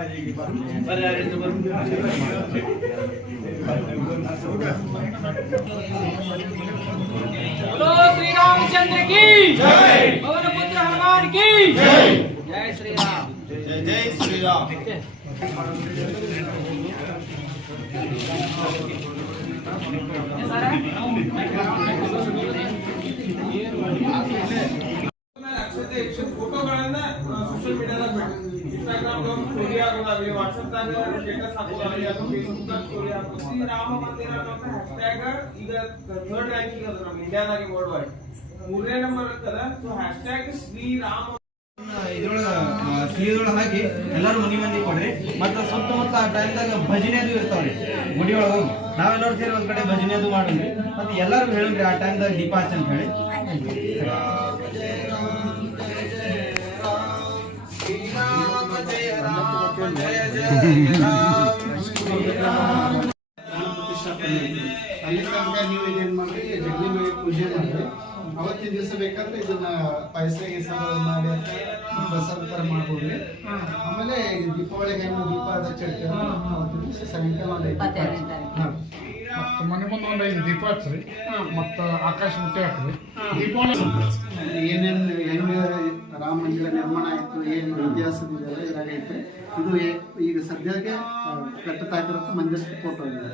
श्री रामचंद्र की जय, पवन पुत्र हनुमान की जय, जय श्री राम, जय जय श्री राम। ಫೋಟೋಗಳನ್ನ ಸೋಷಿಯಲ್ ಮೀಡಿಯಾದಾಗ ಇನ್ಸ್ಟಾಗ್ರಾಮ್ ಸ್ಟೋರಿ ಆಗೋದಾಗಲಿ, ವಾಟ್ಸ್ಆಪ್ ದಾಗ ಸ್ಟೇಟಸ್ ಹಾಕೋದಾಗಲಿ, ಅದು ಫೇಸ್ಬುಕ್ ದಾಗ ಸ್ಟೋರಿ ಹಾಕೋದು. ಶ್ರೀ ರಾಮ ಮಂದಿರ ಅಂತ ಹ್ಯಾಶ್ಟ್ಯಾಗ್ ಈಗ ಥರ್ಡ್ ರ್ಯಾಂಕಿಂಗ್ ಅದ ನಮ್ಮ ಇಂಡಿಯಾದಾಗಿ ವರ್ಲ್ಡ್ ವೈಡ್ 3ನೇ ನಂಬರ್ ಇರ್ತದ. ಸೊ ಹ್ಯಾಶ್ಟ್ಯಾಗ್ ಶ್ರೀರಾಮ ಸಿಹಿದೊಳಗೆ ಹಾಕಿ ಎಲ್ಲರೂ ಮನಿ ಕೊಡ್ರಿ. ಮತ್ತೆ ಸುತ್ತಮುತ್ತ ಆ ಟೈಮ್ದಾಗ ಭಜನೆ ಅದು ಇರ್ತಾವ್ರಿ ಗುಡಿ ಒಳಗೆ ಹೋಗಿ ನಾವೆಲ್ಲರೂ ಸೇರಿ ಒಂದ್ ಕಡೆ ಭಜನೆ ಅದು ಮಾಡಿದ್ರಿ. ಮತ್ತೆ ಎಲ್ಲರೂ ಹೇಳಿದ್ರಿ ಆ ಟೈಮ್ದಾಗ ದೀಪ ಹಚ್ಚ ಅಂತ ಹೇಳಿ. ಅಲ್ಲಿ ತನಕ ನೀವು ಇದೇನ್ ಮಾಡ್ರಿ, ಜಗಲಿ ಮೇಲೆ ಪೂಜೆ ಮಾಡ್ರಿ. ಅವತ್ತಿನ ದಿವಸ ಬೇಕಾದ್ರೆ ಇದನ್ನ ಪಾಯಸ ಗೀಸ ಮಾಡಿ ಅಂತ ಪ್ರಸಾದ ತರ ಮಾಡ್ಬೋದ್ರಿ. ಆಮೇಲೆ ದೀಪಾವಳಿಗೆ ಏನು ದೀಪ ಹಚ್ಚಿ ಅವತ್ತಿನ ದಿವಸ ಸಾಯಂಕಾಲ ಮತ್ತು ಮನೆ ಮುಂದೆ ಒಂದು 5 ದೀಪ ಹಚ್ಚ್ರಿ, ಮತ್ತು ಆಕಾಶ ಮುಟ್ಟೆ ಹಾಕ್ರಿ. ದೀಪಾವಳಿ ಏನೇನು ಹೆಂಗೆ ರಾಮ ಮಂದಿರ ನಿರ್ಮಾಣ ಆಯ್ತು, ಏನು ಇತಿಹಾಸದಿದೆಯಲ್ಲ ಇದಾಗೈತೆ. ಇದು ಈಗ ಸದ್ಯಕ್ಕೆ ಕಟ್ಟುತ್ತಾ ಇರೋದು ಮಂದಿರ ಫೋಟೋ ಇದೆ.